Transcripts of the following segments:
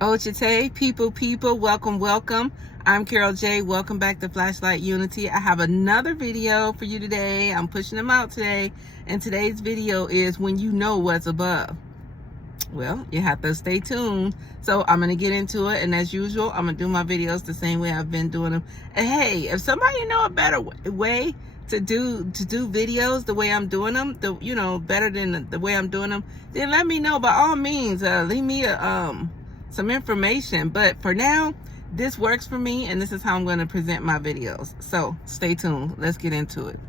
Ochite, people, welcome. I'm Carol J. Welcome back to Flashlight Unity. I have another video for you today. I'm pushing them out today. And today's video is when you know what's above. Well, you have to stay tuned. So I'm going to get into it. And as usual, I'm going to do my videos the same way I've been doing them. And hey, if somebody know a better way to do videos the way I'm doing them, better than the way I'm doing them, then let me know. By all means, leave me some information. But for now, this works for me, and this is how I'm going to present my videos. So stay tuned. Let's get into it.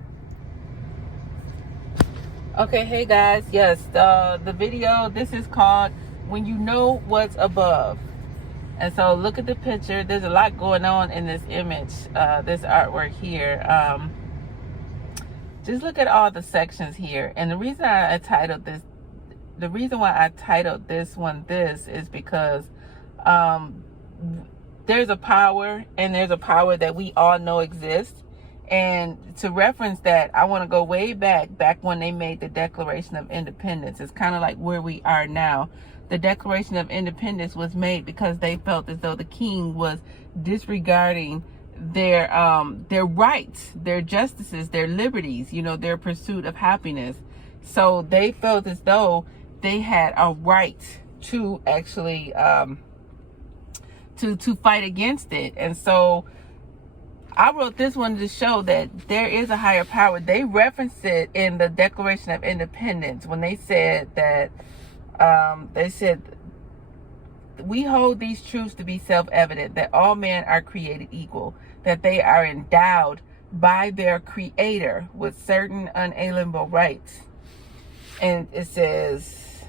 Okay, hey guys, yes, the video, this is called When You Know What's Above. And so look at the picture. There's a lot going on in this image, this artwork here. Just look at all the sections here. And the reason why I titled this one this is because there's a power, and there's a power that we all know exists. And to reference that, I want to go way back when they made the Declaration of Independence. It's kind of like where we are now. The Declaration of Independence was made because they felt as though the king was disregarding their rights, their justices, their liberties, their pursuit of happiness. So they felt as though they had a right to actually to fight against it. And so I wrote this one to show that there is a higher power. They referenced it in the Declaration of Independence when they said that we hold these truths to be self-evident, that all men are created equal, that they are endowed by their creator with certain unalienable rights. And it says,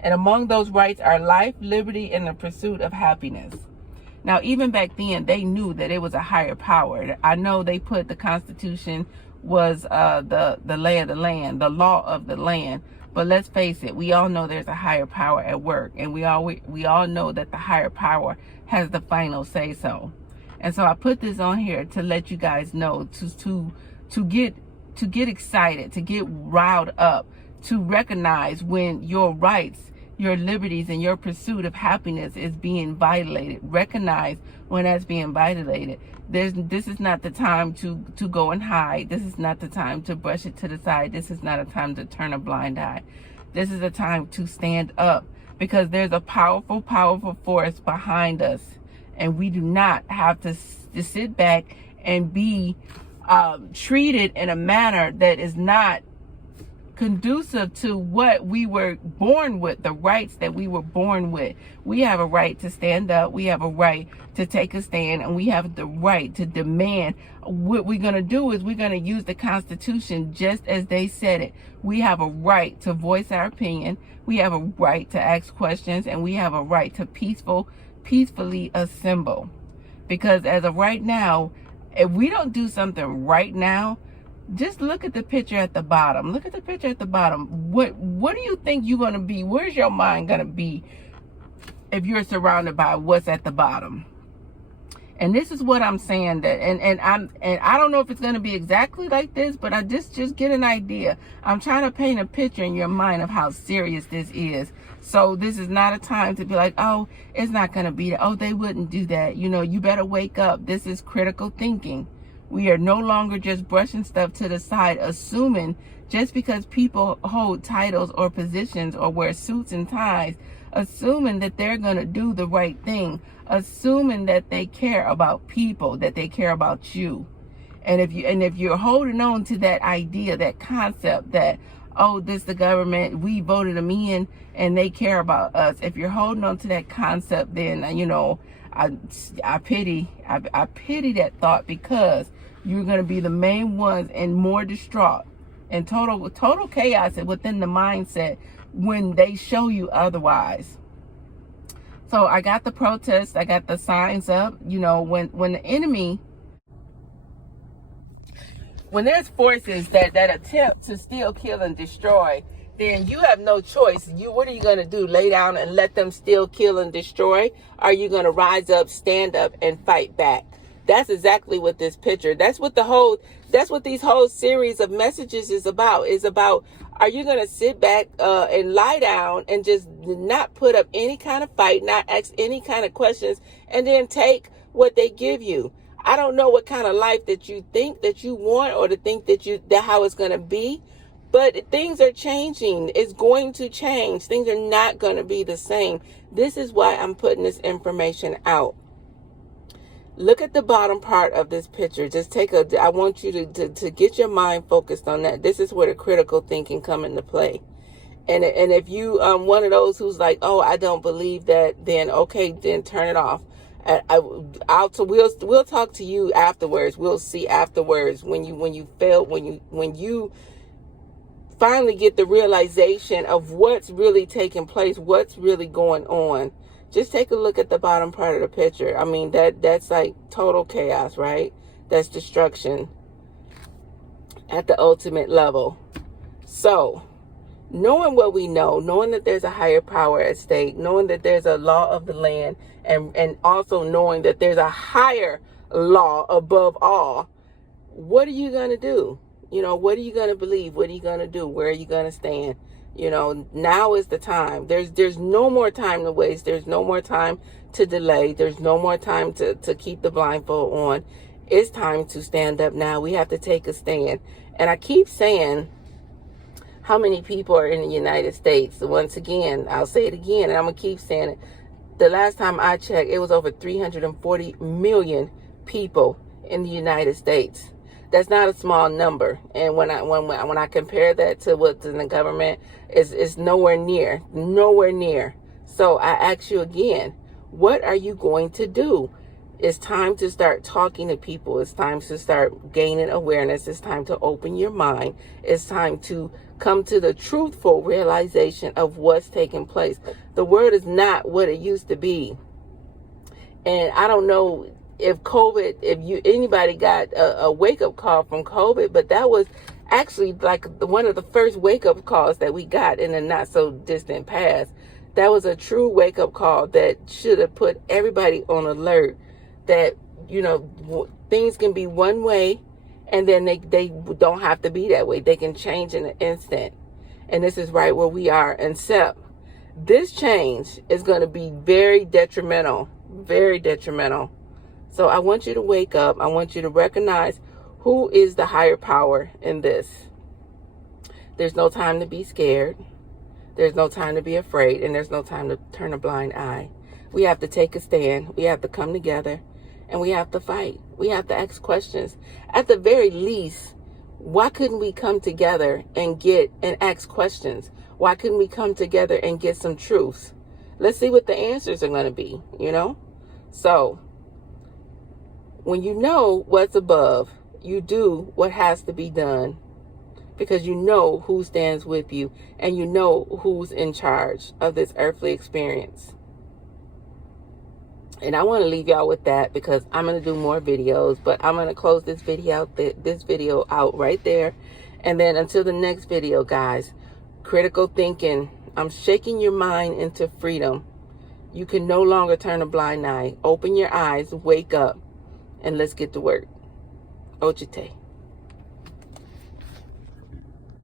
and among those rights are life, liberty, and the pursuit of happiness. Now, even back then, they knew that it was a higher power. I know they put the Constitution was the lay of the land, the law of the land. But let's face it, we all know there's a higher power at work, and we all know that the higher power has the final say so. And so I put this on here to let you guys know to get excited, to get riled up, to recognize when your rights, your liberties, and your pursuit of happiness is being violated. Recognize when that's being violated. This is not the time to go and hide. This is not the time to brush it to the side. This is not a time to turn a blind eye. This is a time to stand up, because there's a powerful force behind us, and we do not have to sit back and be treated in a manner that is not conducive to what we were born with, the rights that we were born with. We have a right to stand up. We have a right to take a stand, and we have the right to demand. What we're going to do is we're going to use the Constitution just as they said it. We have a right to voice our opinion. We have a right to ask questions, and we have a right to peacefully assemble. Because as of right now, if we don't do something right now, just look at the picture at the bottom. Look at the picture at the bottom. What do you think you're going to be? Where's your mind going to be if you're surrounded by what's at the bottom? And this is what I'm saying, that and I don't know if it's going to be exactly like this, but I just get an idea. I'm trying to paint a picture in your mind of how serious this is. So this is not a time to be like, oh, it's not going to be that. Oh, they wouldn't do that. You better wake up. This is critical thinking. We are no longer just brushing stuff to the side, assuming just because people hold titles or positions or wear suits and ties, assuming that they're going to do the right thing, assuming that they care about people, that they care about you. And if you're holding on to that idea, that concept that, oh, this the government, we voted them in and they care about us. If you're holding on to that concept, then, I pity that thought, because you're going to be the main ones and more distraught and total chaos within the mindset when they show you otherwise. So I got the protests, I got the signs up. When the enemy, when there's forces that attempt to steal, kill, and destroy, then you have no choice. What are you going to do? Lay down and let them steal, kill, and destroy? Are you going to rise up, stand up, and fight back? That's exactly what this picture, that's what these whole series of messages is about. Is about Are you going to sit back and lie down and just not put up any kind of fight, not ask any kind of questions, and then take what they give you? I don't know what kind of life that you think that you want, or to think that how it's going to be, but things are changing. It's going to change. Things are not going to be the same. This is why I'm putting this information out. Look at the bottom part of this picture. Just I want you to get your mind focused on that. This is where the critical thinking come into play. And if you one of those who's like, oh, I don't believe that, then okay, then turn it off. We'll talk to you afterwards. We'll see afterwards when you finally get the realization of what's really taking place, what's really going on. Just take a look at the bottom part of the picture. I mean, that's like total chaos, right? That's destruction at the ultimate level. So, knowing what we know, knowing that there's a higher power at stake, knowing that there's a law of the land, and also knowing that there's a higher law above all, what are you going to do? You know, what are you going to believe? What are you going to do? Where are you going to stand? You know, now is the time. There's no more time to waste. There's no more time to delay. There's no more time to keep the blindfold on. It's time to stand up now. We have to take a stand. And I keep saying how many people are in the United States. Once again, I'll say it again, and I'm going to keep saying it. The last time I checked, it was over 340 million people in the United States. That's not a small number. And when I compare that to what's in the government, it's nowhere near. So I ask you again, what are you going to do? It's time to start talking to people. It's time to start gaining awareness. It's time to open your mind. It's time to come to the truthful realization of what's taking place. The world is not what it used to be. And I don't know if anybody got a wake-up call from COVID, but that was actually like one of the first wake-up calls that we got in the not-so-distant past. That was a true wake-up call that should have put everybody on alert that, you know, things can be one way, and then they don't have to be that way. They can change in an instant. And this is right where we are. Except this change is going to be very detrimental. Very detrimental. So I want you to wake up. I want you to recognize who is the higher power in this. There's no time to be scared. There's no time to be afraid. And there's no time to turn a blind eye. We have to take a stand. We have to come together. And we have to fight. We have to ask questions. At the very least, why couldn't we come together and ask questions? Why couldn't we come together and get some truths? Let's see what the answers are going to be, you know? So, when you know what's above, you do what has to be done, because you know who stands with you and you know who's in charge of this earthly experience. And I want to leave y'all with that, because I'm going to do more videos, but I'm going to close this video out right there. And then until the next video, guys, critical thinking. I'm shaking your mind into freedom. You can no longer turn a blind eye. Open your eyes, wake up, and let's get to work. Ochite.